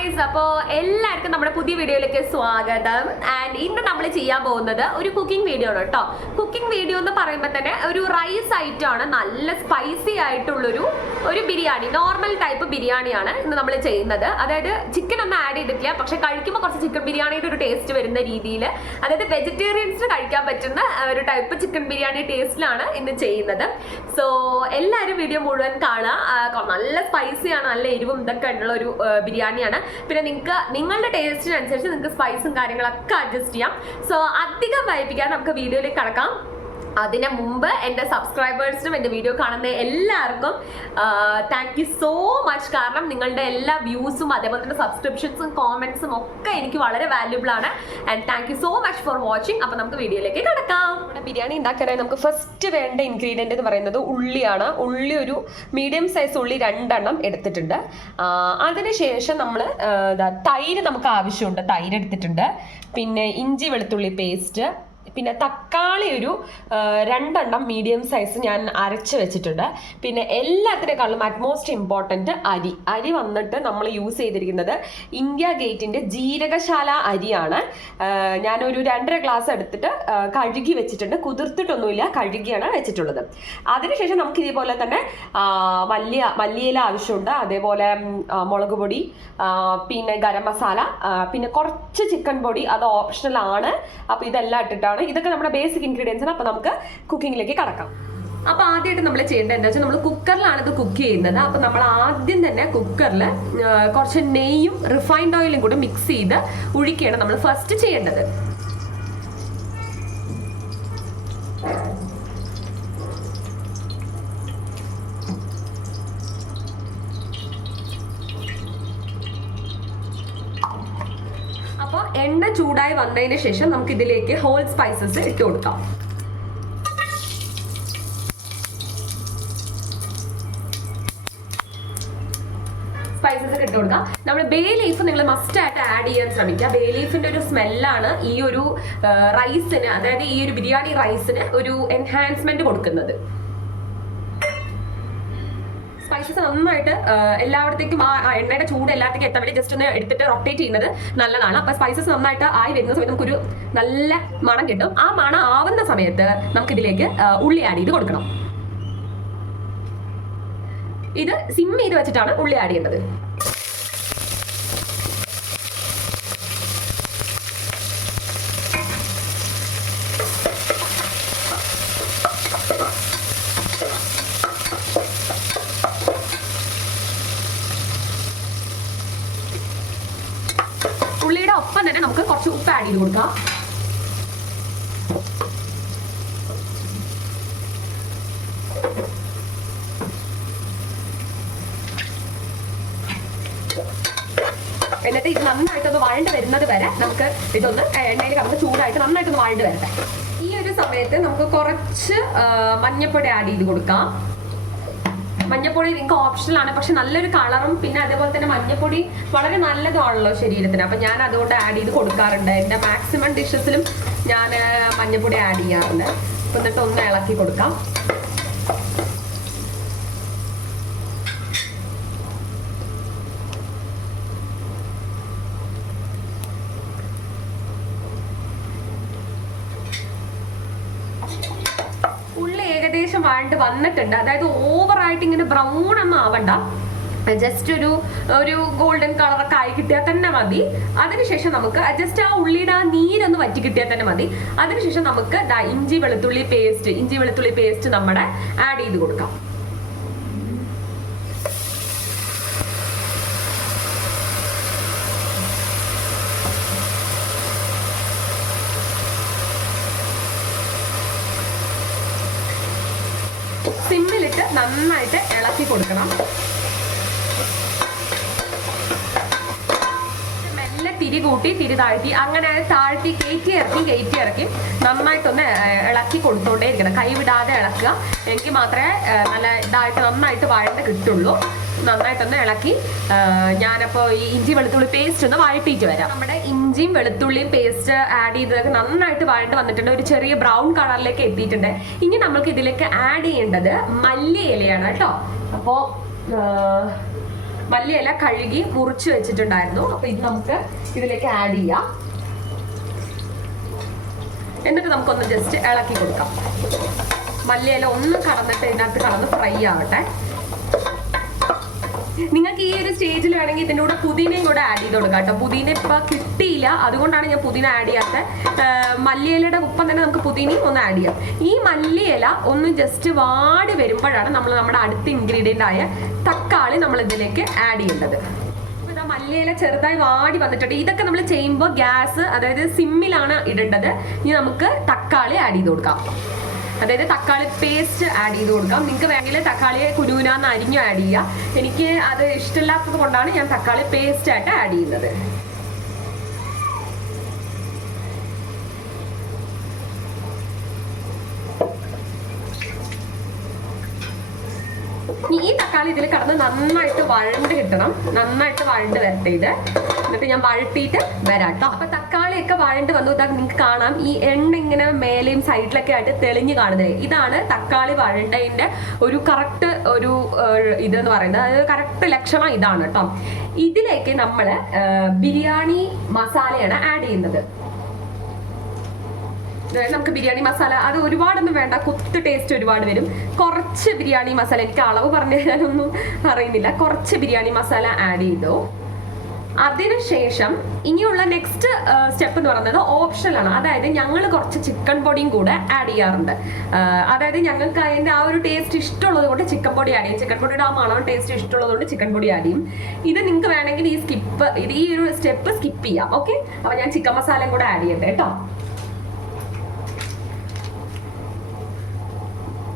Guys, അപ്പോൾ എല്ലാവർക്കും നമ്മുടെ പുതിയ വീഡിയോയിലേക്ക് സ്വാഗതം. ആൻഡ് ഇന്ന് നമ്മൾ ചെയ്യാൻ പോകുന്നത് ഒരു കുക്കിംഗ് വീഡിയോ ആണ് കേട്ടോ. കുക്കിംഗ് വീഡിയോ എന്ന് പറയുമ്പോൾ തന്നെ ഒരു റൈസ് ഐറ്റം ആണ്, നല്ല സ്പൈസി ആയിട്ടുള്ളൊരു ബിരിയാണി, നോർമൽ ടൈപ്പ് ബിരിയാണിയാണ് ഇന്ന് നമ്മൾ ചെയ്യുന്നത്. അതായത് ചിക്കൻ ഒന്നും ആഡ് ചെയ്തിട്ടില്ല, പക്ഷെ കഴിക്കുമ്പോൾ കുറച്ച് ചിക്കൻ ബിരിയാണിയുടെ ഒരു ടേസ്റ്റ് വരുന്ന രീതിയിൽ, അതായത് വെജിറ്റേറിയൻസിന് കഴിക്കാൻ പറ്റുന്ന ഒരു ടൈപ്പ് ചിക്കൻ ബിരിയാണി ടേസ്റ്റിലാണ് ഇന്ന് ചെയ്യുന്നത്. സോ എല്ലാവരും വീഡിയോ മുഴുവൻ കാണുക. നല്ല സ്പൈസിയാണ്, നല്ല എരിവും ഇതൊക്കെ ഉള്ള ഒരു ബിരിയാണിയാണ്. പിന്നെ നിങ്ങളുടെ ടേസ്റ്റിനനുസരിച്ച് നിങ്ങൾക്ക് സ്പൈസും കാര്യങ്ങളൊക്കെ അഡ്ജസ്റ്റ് ചെയ്യാം. സോ അധികം വൈകിപ്പിക്കാതെ നമുക്ക് വീഡിയോയിലേക്ക് കടക്കാം. അതിന് മുമ്പ് എൻ്റെ സബ്സ്ക്രൈബേഴ്സിനും എൻ്റെ വീഡിയോ കാണുന്ന എല്ലാവർക്കും താങ്ക് യു സോ മച്ച്. കാരണം നിങ്ങളുടെ എല്ലാ വ്യൂസും അതേപോലെ തന്നെ സബ്സ്ക്രിപ്ഷൻസും കോമെന്റ്സും ഒക്കെ എനിക്ക് വളരെ വാല്യുബിൾ ആണ്. And thank you so much for watching. അപ്പോൾ നമുക്ക് വീഡിയോയിലേക്ക് കിടക്കാം. നമ്മുടെ ബിരിയാണി ഉണ്ടാക്കാനായി നമുക്ക് ഫസ്റ്റ് വേണ്ട ഇൻഗ്രീഡിയൻ്റ് എന്ന് പറയുന്നത് ഉള്ളിയാണ്. ഉള്ളി ഒരു മീഡിയം സൈസ് ഉള്ളി 2 എണ്ണം എടുത്തിട്ടുണ്ട്. അതിനുശേഷം നമ്മൾ തൈര് നമുക്ക് ആവശ്യമുണ്ട്, തൈര് എടുത്തിട്ടുണ്ട്. പിന്നെ ഇഞ്ചി വെളുത്തുള്ളി പേസ്റ്റ്, പിന്നെ തക്കാളി ഒരു 2 എണ്ണം മീഡിയം സൈസ് ഞാൻ അരച്ച് വെച്ചിട്ടുണ്ട്. പിന്നെ എല്ലാത്തിനേക്കാളും അറ്റ്മോസ്റ്റ് ഇമ്പോർട്ടൻറ്റ് അരി വന്നിട്ട് നമ്മൾ യൂസ് ചെയ്തിരിക്കുന്നത് ഇന്ത്യ ഗേറ്റിൻ്റെ ജീരകശാല അരിയാണ്. ഞാനൊരു 2.5 ഗ്ലാസ് എടുത്തിട്ട് കഴുകി വെച്ചിട്ടുണ്ട്, കുതിർത്തിട്ടൊന്നുമില്ല, കഴുകിയാണ് വെച്ചിട്ടുള്ളത്. അതിനുശേഷം നമുക്ക് ഇതേപോലെ തന്നെ മല്ലിയില ആവശ്യമുണ്ട്, അതേപോലെ മുളക് പൊടി, പിന്നെ ഗരം മസാല, പിന്നെ കുറച്ച് ചിക്കൻ പൊടി, അത് ഓപ്ഷണൽ ആണ്. അപ്പോൾ ഇതെല്ലാം ഇട്ടിട്ടാണ്, ഇതൊക്കെ നമ്മുടെ ബേസിക് ഇൻഗ്രീഡിയൻസ് ആണ്. അപ്പോൾ നമുക്ക് കുക്കിങ്ങിലേക്ക് കടക്കാം. അപ്പോൾ ആദ്യമായിട്ട് നമ്മൾ ചെയ്യേണ്ടത് എന്താ വെച്ചാൽ, നമ്മൾ കുക്കറിലാണ് ഇത് കുക്ക് ചെയ്യുന്നത്. അപ്പോൾ നമ്മൾ ആദ്യം തന്നെ കുക്കറിൽ കുറച്ച് നെയ്യും റിഫൈൻഡ് ഓയിലും കൂടി മിക്സ് ചെയ്ത് ഒഴിക്കുകയാണ് നമ്മൾ ഫസ്റ്റ് ചെയ്യേണ്ടത്. അപ്പോൾ എണ്ണ ചൂടായി വന്നതിന് ശേഷം നമുക്ക് ഇതിലേക്ക് ഹോൾ സ്പൈസസ് ഇട്ട് കൊടുക്കാം. സ്പൈസസ് ഒക്കെ ഇട്ട് കൊടുക്കാം. നമ്മൾ ബേ ലീഫ് നിങ്ങൾ മസ്റ്റ് ആയിട്ട് ആഡ് ചെയ്യാൻ ശ്രമിക്കുക. ബേ ലീഫിന്റെ ഒരു സ്മെല്ലാണ് ഈ ഒരു റൈസിന്, അതായത് ഈ ഒരു ബിരിയാണി റൈസിന് ഒരു എൻഹാൻസ്മെന്റ് കൊടുക്കുന്നത്. സ്പൈസസ് നന്നായിട്ട് എല്ലായിടത്തേക്കും ആ എണ്ണയുടെ ചൂട് എല്ലാത്തേക്കും എത്താൻ വേണ്ടി ജസ്റ്റ് ഒന്ന് എടുത്തിട്ട് റൊട്ടേറ്റ് ചെയ്യുന്നത് നല്ലതാണ്. അപ്പൊ സ്പൈസസ് നന്നായിട്ട് ആയി വരുന്ന സമയത്ത് നമുക്കൊരു നല്ല മണം കിട്ടും. ആ മണം ആവുന്ന സമയത്ത് നമുക്കിതിലേക്ക് ഉള്ളി ആഡ് ചെയ്ത് കൊടുക്കണം. ഇത് സിം ചെയ്ത് വെച്ചിട്ടാണ് ഉള്ളി ആഡ് ചെയ്യേണ്ടത്. ഉള്ളിയുടെ ഒപ്പം തന്നെ നമുക്ക് കുറച്ച് ഉപ്പ് ആഡ് ചെയ്ത് കൊടുക്കാം. എന്നിട്ട് ഇത് നന്നായിട്ടൊന്ന് വഴണ്ട് വരുന്നത് വരെ നമുക്ക് ഇതൊന്ന് എണ്ണയിൽ കടന്ന് ചൂടായിട്ട് നന്നായിട്ടൊന്ന് വഴണ്ട് വരട്ടെ. ഈ ഒരു സമയത്ത് നമുക്ക് കുറച്ച് മഞ്ഞപ്പൊടി ആഡ് ചെയ്ത് കൊടുക്കാം. മഞ്ഞപ്പൊടി നിങ്ങൾക്ക് ഓപ്ഷണൽ ആണ്, പക്ഷെ നല്ലൊരു കളറും പിന്നെ അതേപോലെ തന്നെ മഞ്ഞപ്പൊടി വളരെ നല്ലതാണല്ലോ ശരീരത്തിന്. അപ്പം ഞാൻ അതുകൊണ്ട് ആഡ് ചെയ്ത് കൊടുക്കാറുണ്ട്. എൻ്റെ മാക്സിമം ഡിഷസിലും ഞാൻ മഞ്ഞപ്പൊടി ആഡ് ചെയ്യാറുണ്ട്. അപ്പം എന്നിട്ട് ഒന്ന് ഇളക്കി കൊടുക്കാം. ഏകദേശം വഴണ്ട് വന്നിട്ടുണ്ട്. അതായത് ഓവറായിട്ട് ഇങ്ങനെ ബ്രൗൺ ഒന്നും ആവണ്ട, ജസ്റ്റ് ഒരു ഗോൾഡൻ കളറൊക്കെ ആയി കിട്ടിയാൽ തന്നെ മതി. അതിനുശേഷം നമുക്ക് ജസ്റ്റ് ആ ഉള്ളിയുടെ ആ നീരൊന്ന് വറ്റി കിട്ടിയാൽ തന്നെ മതി. അതിനുശേഷം നമുക്ക് ഇഞ്ചി വെളുത്തുള്ളി പേസ്റ്റ് നമ്മുടെ ആഡ് ചെയ്ത് കൊടുക്കാം. സിമ്മിലിട്ട് നന്നായിട്ട് ഇളക്കി കൊടുക്കണം. മെല്ലെ തിരി കൂട്ടി തിരി താഴ്ത്തി, അങ്ങനെ താഴ്ത്തി കയറ്റി ഇറക്കി നന്നായിട്ടൊന്ന് ഇളക്കി കൊടുത്തോണ്ടേ ഇരിക്കണം. കൈ വിടാതെ ഇളക്കുക. എനിക്ക് മാത്രമേ നല്ല ഇതായിട്ട് നന്നായിട്ട് വഴണ്ട് കിട്ടുള്ളൂ. നന്നായിട്ടൊന്ന് ഇളക്കി ഞാനപ്പോൾ ഈ ഇഞ്ചി വെളുത്തുള്ളി പേസ്റ്റ് ഒന്ന് വഴട്ടിയിട്ട് വരാം. നമ്മുടെ ഇഞ്ചിയും വെളുത്തുള്ളിയും പേസ്റ്റ് ആഡ് ചെയ്തതൊക്കെ നന്നായിട്ട് വഴണ്ട് വന്നിട്ടുണ്ട്, ഒരു ചെറിയ ബ്രൗൺ കളറിലേക്ക് എത്തിയിട്ടുണ്ട്. ഇനി നമ്മൾക്ക് ഇതിലേക്ക് ആഡ് ചെയ്യേണ്ടത് മല്ലി ഇലയാണ് കേട്ടോ. അപ്പോൾ മല്ലിയില കഴുകി മുറിച്ച് വെച്ചിട്ടുണ്ടായിരുന്നു. അപ്പൊ ഇത് നമുക്ക് ഇതിലേക്ക് ആഡ് ചെയ്യാം. എന്നിട്ട് നമുക്കൊന്ന് ജസ്റ്റ് ഇളക്കി കൊടുക്കാം. മല്ലിയില ഒന്ന് കടന്നിട്ട് ഇതിനകത്ത് കടന്ന് ഫ്രൈ ആവട്ടെ. നിങ്ങൾക്ക് ഈ ഒരു സ്റ്റേജിൽ വേണമെങ്കിൽ ഇതിൻ്റെ കൂടെ പുതിനയും കൂടെ ആഡ് ചെയ്ത് കൊടുക്കാം കേട്ടോ. പുതിന ഇപ്പൊ കിട്ടിയില്ല, അതുകൊണ്ടാണ് ഞാൻ പുതിന ആഡ് ചെയ്യാത്തത്. മല്ലിയിലയുടെ ഒപ്പം തന്നെ നമുക്ക് പുതിനയും ഒന്ന് ആഡ് ചെയ്യാം. ഈ മല്ലിയില ഒന്ന് ജസ്റ്റ് വാടി വരുമ്പോഴാണ് നമ്മൾ നമ്മുടെ അടുത്ത ഇൻഗ്രീഡിയൻ്റ് ആയ തക്കാളി നമ്മൾ ഇതിലേക്ക് ആഡ് ചെയ്യേണ്ടത്. മല്ലിയില ചെറുതായി വാടി വന്നിട്ടുണ്ട്. ഇതൊക്കെ നമ്മൾ ചെയ്യുമ്പോൾ ഗ്യാസ് അതായത് സിമ്മിലാണ് ഇടേണ്ടത്. ഇനി നമുക്ക് തക്കാളി ആഡ് ചെയ്ത് കൊടുക്കാം. അതായത് തക്കാളി പേസ്റ്റ് ആഡ് ചെയ്ത് കൊടുക്കാം. നിങ്ങൾക്ക് വേണമെങ്കിൽ തക്കാളിയെ കുനുകുനാന്ന് അരിഞ്ഞു ആഡ് ചെയ്യാം. എനിക്ക് അത് ഇഷ്ടമില്ലാത്തത് കൊണ്ടാണ് ഞാൻ തക്കാളി പേസ്റ്റ് ആയിട്ട് ആഡ് ചെയ്യുന്നത്. ഈ തക്കാളി ഇതിൽ കടന്ന് നന്നായിട്ട് വഴണ്ട് കിട്ടണം. നന്നായിട്ട് വഴണ്ട് വരട്ടെ ഇത്. എന്നിട്ട് ഞാൻ വഴട്ടിയിട്ട് വരാം കേട്ടോ. അപ്പൊ തക്കാളിയൊക്കെ വഴണ്ട് വന്നു. നിങ്ങൾക്ക് കാണാം ഈ എണ്ണ ഇങ്ങനെ മേലെയും സൈഡിലൊക്കെ ആയിട്ട് തെളിഞ്ഞ് കാണുന്നത്. ഇതാണ് തക്കാളി വഴണ്ടതിന്റെ ഒരു കറക്റ്റ് ഒരു ഇതെന്ന് പറയുന്നത്. അതായത് കറക്റ്റ് ലക്ഷണം ഇതാണ് കേട്ടോ. ഇതിലേക്ക് നമ്മൾ ബിരിയാണി മസാലയാണ് ആഡ് ചെയ്യുന്നത്. നമുക്ക് ബിരിയാണി മസാല അത് ഒരുപാടൊന്നും വേണ്ട, കുത്ത് ടേസ്റ്റ് ഒരുപാട് വരും. കുറച്ച് ബിരിയാണി മസാല, എനിക്ക് അളവ് പറഞ്ഞു തരാനൊന്നും അറിയുന്നില്ല, കുറച്ച് ബിരിയാണി മസാല ആഡ് ചെയ്തു. അതിനുശേഷം ഇനിയുള്ള നെക്സ്റ്റ് സ്റ്റെപ്പ് എന്ന് പറയുന്നത് ഓപ്ഷനാണ്. അതായത് ഞങ്ങൾ കുറച്ച് ചിക്കൻ പൊടിയും കൂടെ ആഡ് ചെയ്യാറുണ്ട്. അതായത് ഞങ്ങൾക്ക് അതിൻ്റെ ആ ഒരു ടേസ്റ്റ് ഇഷ്ടമുള്ളത് കൊണ്ട് ചിക്കൻ പൊടി ആഡ് ചെയ്യും. ചിക്കൻ പൊടിയുടെ ആ മണം ടേസ്റ്റ് ഇഷ്ടമുള്ളത് കൊണ്ട് ചിക്കൻ പൊടി ആഡ് ചെയ്യും. ഇത് നിങ്ങൾക്ക് വേണമെങ്കിൽ ഈ ഒരു സ്റ്റെപ്പ് സ്കിപ്പ് ചെയ്യാം. ഓക്കെ, അപ്പൊ ഞാൻ ചിക്കൻ മസാലയും കൂടെ ആഡ് ചെയ്യട്ടെ കേട്ടോ.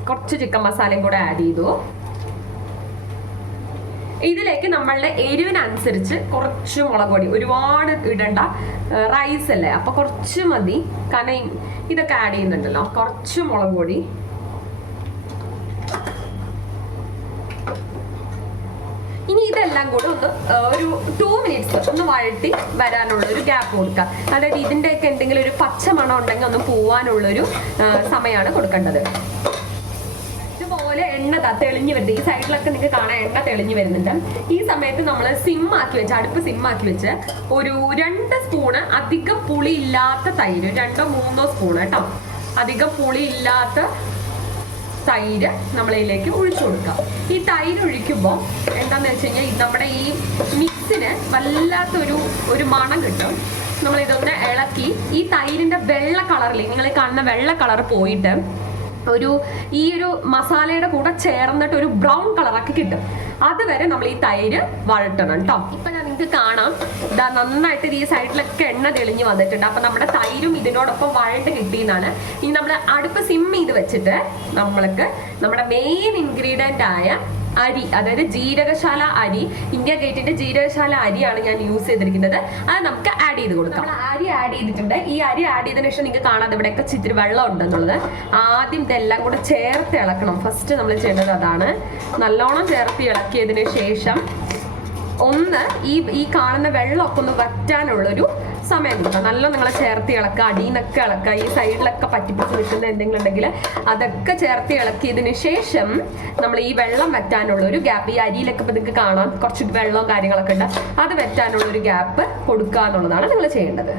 കുറച്ച് ചിക്കൻ മസാലയും കൂടെ ആഡ് ചെയ്തു. ഇതിലേക്ക് നമ്മളുടെ എരിവിനനുസരിച്ച് കുറച്ച് മുളക് പൊടി, ഒരുപാട് ഇടണ്ട, റൈസ് അല്ലേ അപ്പൊ കുറച്ച് മതി. കാരണം ഇതൊക്കെ ആഡ് ചെയ്യുന്നുണ്ടല്ലോ. കുറച്ച് മുളക് പൊടി, ഇനി ഇതെല്ലാം കൂടെ ഒന്ന് ഒരു 2 മിനിറ്റ്സ് ഒന്ന് വഴട്ടി വരാനുള്ള ഒരു ഗ്യാപ്പ് കൊടുക്കുക. അതായത് ഇതിൻ്റെയൊക്കെ എന്തെങ്കിലും ഒരു പച്ച മണം ഉണ്ടെങ്കിൽ ഒന്ന് പോവാനുള്ളൊരു സമയമാണ് കൊടുക്കേണ്ടത്. എണ്ണ തെളിഞ്ഞു വരുന്നത് ഈ സൈഡിലൊക്കെ നിങ്ങൾക്ക് കാണാൻ എണ്ണ തെളിഞ്ഞു വരുന്നുണ്ട്. ഈ സമയത്ത് നമ്മൾ അടുപ്പ് സിമ്മാക്കി വെച്ച് ഒരു 2 സ്പൂണ് അധികം പുളി ഇല്ലാത്ത തൈര്, 2-3 സ്പൂണ് കേട്ടോ, അധികം പുളി ഇല്ലാത്ത തൈര് നമ്മളിതിലേക്ക് ഒഴിച്ചു കൊടുക്കാം. ഈ തൈര് ഒഴിക്കുമ്പോൾ എന്താണെന്ന് വെച്ച് കഴിഞ്ഞാൽ നമ്മുടെ ഈ മിക്സിന് വല്ലാത്തൊരു മണം കിട്ടും. നമ്മളിതൊന്ന് ഇളക്കി ഈ തൈരിന്റെ വെള്ള കളറിൽ നിങ്ങൾ കാണുന്ന വെള്ള കളർ പോയിട്ട് ഈ ഒരു മസാലയുടെ കൂടെ ചേർന്നിട്ട് ഒരു ബ്രൗൺ കളറാക്കി കിട്ടും. അതുവരെ നമ്മൾ ഈ തൈര് വഴട്ടണം കേട്ടോ. ഇപ്പൊ നിങ്ങൾക്ക് കാണാം ഇതാ നന്നായിട്ട് ഈ സൈഡിലൊക്കെ എണ്ണ തെളിഞ്ഞ് വന്നിട്ടുണ്ട്. അപ്പൊ നമ്മുടെ തൈരും ഇതിനോടൊപ്പം വഴണ്ട് കിട്ടിയെന്നാണ്. ഇനി നമ്മൾ അടുപ്പ് സിം ചെയ്ത് വെച്ചിട്ട് നമ്മൾക്ക് നമ്മുടെ മെയിൻ ഇൻഗ്രീഡിയന്റ് ആയ അരി, അതായത് ജീരകശാല അരി, ഇന്ത്യ ഗേറ്റിന്റെ ജീരകശാല അരിയാണ് ഞാൻ യൂസ് ചെയ്തിരിക്കുന്നത്. അത് നമുക്ക് ആഡ് ചെയ്ത് കൊടുക്കാം. അരി ആഡ് ചെയ്തിട്ടുണ്ട്. ഈ അരി ആഡ് ചെയ്തതിനു ശേഷം നിങ്ങൾക്ക് കാണാം ഇവിടെയൊക്കെ ഇച്ചിരി വെള്ളം ഉണ്ടെന്നുള്ളത്. ആദ്യം ഇതെല്ലാം കൂടെ ചേർത്ത് ഇളക്കണം. ഫസ്റ്റ് നമ്മൾ ചെയ്യേണ്ടത് അതാണ്. നല്ലോണം ചേർത്ത് ഇളക്കിയതിന് ശേഷം ഒന്ന് ഈ കാണുന്ന വെള്ളമൊക്കെ ഒന്ന് വറ്റാനുള്ളൊരു സമയം കൊടുക്കാം. നല്ല നിങ്ങളെ ചേർത്ത് ഇളക്കുക, അടിയിന്നൊക്കെ ഇളക്കുക. ഈ സൈഡിലൊക്കെ പറ്റിപ്പിടിച്ച് നിൽക്കുന്ന എന്തെങ്കിലും ഉണ്ടെങ്കിൽ അതൊക്കെ ചേർത്ത് ഇളക്കിയതിന് ശേഷം നമ്മൾ ഈ വെള്ളം വറ്റാനുള്ള ഒരു ഗ്യാപ്പ്, ഈ അരിയിലൊക്കെ ഇപ്പം നിങ്ങൾക്ക് കാണാം കുറച്ച് വെള്ളവും കാര്യങ്ങളൊക്കെ ഉണ്ട്, അത് വറ്റാനുള്ള ഒരു ഗ്യാപ്പ് കൊടുക്കുക എന്നുള്ളതാണ് നിങ്ങൾ ചെയ്യേണ്ടത്.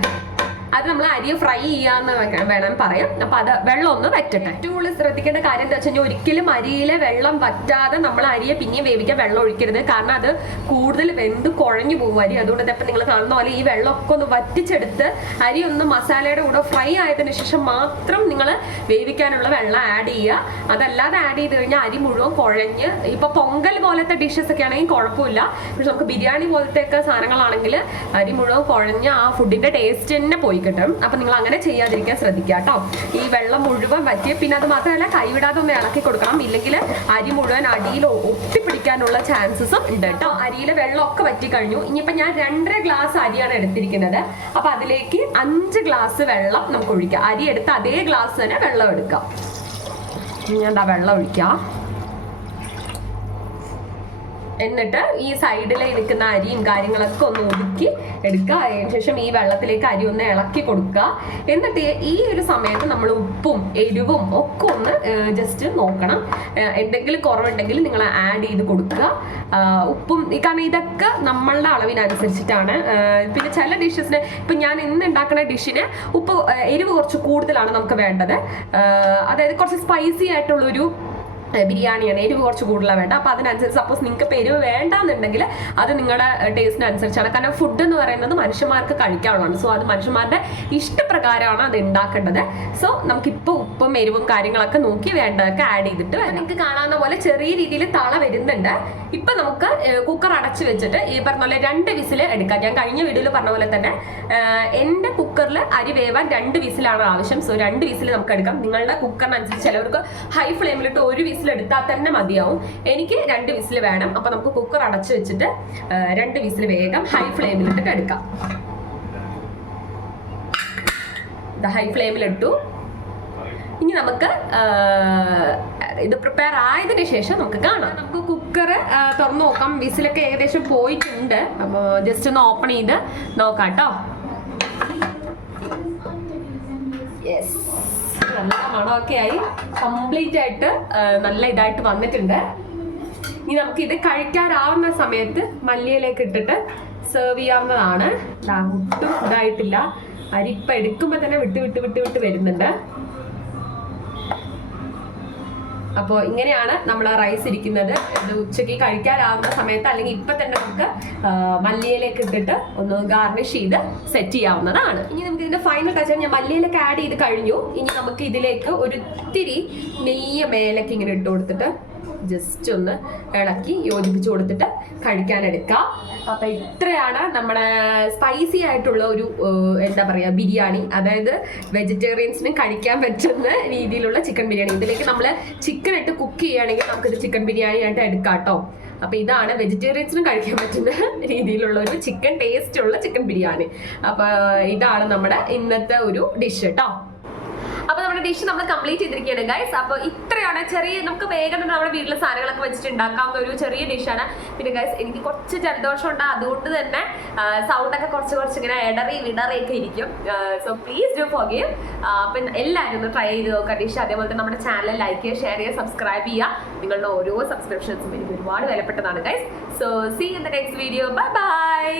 അത് നമ്മൾ അരിയെ ഫ്രൈ ചെയ്യാന്ന് വേണം പറയാം. അപ്പൊ അത് വെള്ളം ഒന്ന് വറ്റട്ടെ. ഏറ്റവും കൂടുതൽ ശ്രദ്ധിക്കേണ്ട കാര്യം എന്താ വെച്ച് കഴിഞ്ഞാൽ ഒരിക്കലും അരിയിലെ വെള്ളം വറ്റാതെ നമ്മൾ അരിയെ പിന്നെയും വേവിക്കാൻ വെള്ളം ഒഴിക്കരുത്. കാരണം അത് കൂടുതൽ വെന്ത് കുഴഞ്ഞു പോകും അരി. അതുകൊണ്ട് ഇപ്പം നിങ്ങൾ കാണുന്ന പോലെ ഈ വെള്ളമൊക്കെ ഒന്ന് വറ്റിച്ചെടുത്ത് അരി ഒന്ന് മസാലയുടെ കൂടെ ഫ്രൈ ആയതിനു ശേഷം മാത്രം നിങ്ങൾ വേവിക്കാനുള്ള വെള്ളം ആഡ് ചെയ്യുക. അതല്ലാതെ ആഡ് ചെയ്ത് കഴിഞ്ഞാൽ അരി മുഴുവൻ കുഴഞ്ഞ്, ഇപ്പൊ പൊങ്കൽ പോലത്തെ ഡിഷസ് ഒക്കെ ആണെങ്കിൽ കുഴപ്പമില്ല. പക്ഷെ നമുക്ക് ബിരിയാണി പോലത്തെ ഒക്കെ സാധനങ്ങളാണെങ്കിൽ അരി മുഴുവൻ കുഴഞ്ഞ് ആ ഫുഡിന്റെ ടേസ്റ്റ് തന്നെ പോയി കിട്ടും. അപ്പൊ നിങ്ങൾ അങ്ങനെ ചെയ്യാതിരിക്കാൻ ശ്രദ്ധിക്കുക കേട്ടോ. ഈ വെള്ളം മുഴുവൻ വറ്റിയ, പിന്നെ അത് മാത്രമല്ല കൈവിടാതെ ഒന്ന് ഇളക്കി കൊടുക്കണം. ഇല്ലെങ്കിൽ അരി മുഴുവൻ അടിയിൽ ഒട്ടിപ്പിടിക്കാനുള്ള ചാൻസസും ഉണ്ട് കേട്ടോ. അരിയിലെ വെള്ളമൊക്കെ വറ്റി കഴിഞ്ഞു. ഇനിയിപ്പോ ഞാൻ 2.5 ഗ്ലാസ് അരിയാണ് എടുത്തിരിക്കുന്നത്. അപ്പൊ അതിലേക്ക് 5 ഗ്ലാസ് വെള്ളം നമുക്ക് ഒഴിക്കാം. അരി എടുത്ത് അതേ ഗ്ലാസ് തന്നെ വെള്ളം എടുക്കാം. ഞാൻ വെള്ളം ഒഴിക്കാം. എന്നിട്ട് ഈ സൈഡിൽ നിൽക്കുന്ന അരിയും കാര്യങ്ങളൊക്കെ ഒന്ന് ഒതുക്കി എടുക്കുക. അതിനുശേഷം ഈ വെള്ളത്തിലേക്ക് അരി ഒന്ന് ഇളക്കി കൊടുക്കുക. എന്നിട്ട് ഈ ഒരു സമയത്ത് നമ്മൾ ഉപ്പും എരിവും ഒക്കെ ഒന്ന് ജസ്റ്റ് നോക്കണം. എന്തെങ്കിലും കുറവുണ്ടെങ്കിൽ നിങ്ങൾ ആഡ് ചെയ്ത് കൊടുക്കുക. ഉപ്പും കാരണം ഇതൊക്കെ നമ്മളുടെ അളവിനനുസരിച്ചിട്ടാണ്. പിന്നെ ചില ഡിഷസിന് ഇപ്പം ഞാൻ ഇന്ന് ഉണ്ടാക്കുന്ന ഡിഷിന് എരിവ് കുറച്ച് കൂടുതലാണ് നമുക്ക് വേണ്ടത്. അതായത് കുറച്ച് സ്പൈസി ആയിട്ടുള്ളൊരു ബിരിയാണിയാണ്, എരിവ് കുറച്ച് കൂടുതലാണ് വേണ്ട. അപ്പോൾ അതിനനുസരിച്ച് സപ്പോസ് നിങ്ങൾക്ക് ഇപ്പോൾ എരിവ് വേണ്ടാന്നുണ്ടെങ്കിൽ അത് നിങ്ങളുടെ ടേസ്റ്റിനനുസരിച്ചാണ്. കാരണം ഫുഡ് എന്ന് പറയുന്നത് മനുഷ്യന്മാർക്ക് കഴിക്കാനുള്ളതാണ്. സോ അത് മനുഷ്യന്മാരുടെ ഇഷ്ടപ്രകാരമാണ് അത് ഉണ്ടാക്കേണ്ടത്. സോ നമുക്കിപ്പോൾ ഉപ്പും എരിവും കാര്യങ്ങളൊക്കെ നോക്കി വേണ്ടതൊക്കെ ആഡ് ചെയ്തിട്ട് നിങ്ങൾക്ക് കാണാവുന്ന പോലെ ചെറിയ രീതിയിൽ തള വരുന്നുണ്ട്. ഇപ്പം നമുക്ക് കുക്കർ അടച്ച് വെച്ചിട്ട് ഈ പറഞ്ഞ പോലെ 2 വിസിൽ എടുക്കാം. ഞാൻ കഴിഞ്ഞ വീഡിയോയിൽ പറഞ്ഞ പോലെ തന്നെ എൻ്റെ കുക്കറിൽ അരി വേവാൻ 2 വിസിലാണ് ആവശ്യം. സോ 2 വിസിൽ നമുക്ക് എടുക്കാം. നിങ്ങളുടെ കുക്കറിനനുസരിച്ച് ചിലവർക്ക് ഹൈ ഫ്ലെയിമിലിട്ട് 1 വിസിൽ എടുത്താൽ തന്നെ മതിയാവും. എനിക്ക് 2 വിസിൽ വേണം. അപ്പൊ നമുക്ക് കുക്കർ അടച്ചു വെച്ചിട്ട് 2 വിസിൽ വേഗം ഹൈ ഫ്ലെയിമിലിട്ട് എടുക്കാം. ഹൈ ഫ്ലെയിമിലിട്ടു. ഇനി നമുക്ക് ഇത് പ്രിപ്പയർ ആയതിനു ശേഷം നമുക്ക് കാണാം. നമുക്ക് കുക്കർ തുറന്നു നോക്കാം. വിസിലൊക്കെ ഏകദേശം പോയിട്ടുണ്ട്. അപ്പോൾ ജസ്റ്റ് ഒന്ന് ഓപ്പൺ ചെയ്ത് നോക്കാം കേട്ടോ. യെസ്, നല്ല മണമൊക്കെ ആയി കംപ്ലീറ്റ് ആയിട്ട് നല്ല ഇതായിട്ട് വന്നിട്ടുണ്ട്. ഇനി നമുക്ക് ഇത് കഴിക്കാറാവുന്ന സമയത്ത് മല്ലിയിലേക്ക് ഇട്ടിട്ട് സെർവ് ചെയ്യാവുന്നതാണ്. ഒട്ടും ഇതായിട്ടില്ല. അരിപ്പ എടുക്കുമ്പോൾ തന്നെ വിട്ട് വരുന്നുണ്ട്. അപ്പോൾ ഇങ്ങനെയാണ് നമ്മൾ റൈസ് ഇരിക്കുന്നത്. ഇത് ഉച്ചയ്ക്ക് കഴിക്കാറാവുന്ന സമയത്ത് അല്ലെങ്കിൽ ഇപ്പം തന്നെ നമുക്ക് മല്ലിയിലേക്ക് ഇട്ടിട്ട് ഒന്ന് ഗാർണിഷ് ചെയ്ത് സെറ്റ് ചെയ്യാവുന്നതാണ്. ഇനി നമുക്ക് ഇതിന്റെ ഫൈനൽ ടച്ച് ഞാൻ മല്ലിയിലേക്ക് ആഡ് ചെയ്ത് കഴിഞ്ഞു. ഇനി നമുക്ക് ഇതിലേക്ക് ഒരു ഇത്തിരി നെയ്യ് മേലേക്ക് ഇങ്ങനെ ഇട്ട് കൊടുത്തിട്ട് ജസ്റ്റ് ഒന്ന് ഇളക്കി യോജിപ്പിച്ച് കൊടുത്തിട്ട് കഴിക്കാനെടുക്കാം. അപ്പം ഇത്രയാണ് നമ്മുടെ സ്പൈസി ആയിട്ടുള്ള ഒരു എന്താ പറയുക ബിരിയാണി. അതായത് വെജിറ്റേറിയൻസിനും കഴിക്കാൻ പറ്റുന്ന രീതിയിലുള്ള ചിക്കൻ ബിരിയാണി. ഇതിലേക്ക് നമ്മൾ ചിക്കൻ ഇട്ട് കുക്ക് ചെയ്യുകയാണെങ്കിൽ നമുക്കിത് ചിക്കൻ ബിരിയാണി ആയിട്ട് എടുക്കാം കേട്ടോ. അപ്പം ഇതാണ് വെജിറ്റേറിയൻസിനും കഴിക്കാൻ പറ്റുന്ന രീതിയിലുള്ള ഒരു ചിക്കൻ ടേസ്റ്റ് ഉള്ള ചിക്കൻ ബിരിയാണി. അപ്പോൾ ഇതാണ് നമ്മുടെ ഇന്നത്തെ ഒരു ഡിഷ് കേട്ടോ. അപ്പൊ നമ്മുടെ ഡിഷ് നമ്മൾ കംപ്ലീറ്റ് ചെയ്തിരിക്കുകയാണ് ഗൈസ്. അപ്പോൾ ഇത്രയാണ് ചെറിയ നമുക്ക് വേഗം നമ്മുടെ വീട്ടിലെ സാധനങ്ങളൊക്കെ വെച്ചിട്ട് ഉണ്ടാക്കാവുന്ന ഒരു ചെറിയ ഡിഷാണ്. പിന്നെ ഗൈസ് എനിക്ക് കുറച്ച് ജലദോഷം ഉണ്ട്. അതുകൊണ്ട് തന്നെ സൗണ്ടൊക്കെ കുറച്ച് ഇങ്ങനെ വിടറിയൊക്കെ ഇരിക്കും. So please do forgive. അപ്പം എല്ലാവരും ഒന്ന് ട്രൈ ചെയ്ത് നോക്കുക ഡിഷ്. അതേപോലെ തന്നെ നമ്മുടെ ചാനൽ ലൈക്ക് ചെയ്യുക, ഷെയർ ചെയ്യുക, സബ്സ്ക്രൈബ് ചെയ്യുക. നിങ്ങളുടെ ഓരോ സബ്സ്ക്രിപ്ഷൻസും എനിക്ക് ഒരുപാട് വിലപ്പെട്ടതാണ് guys. So see in the next video. Bye by.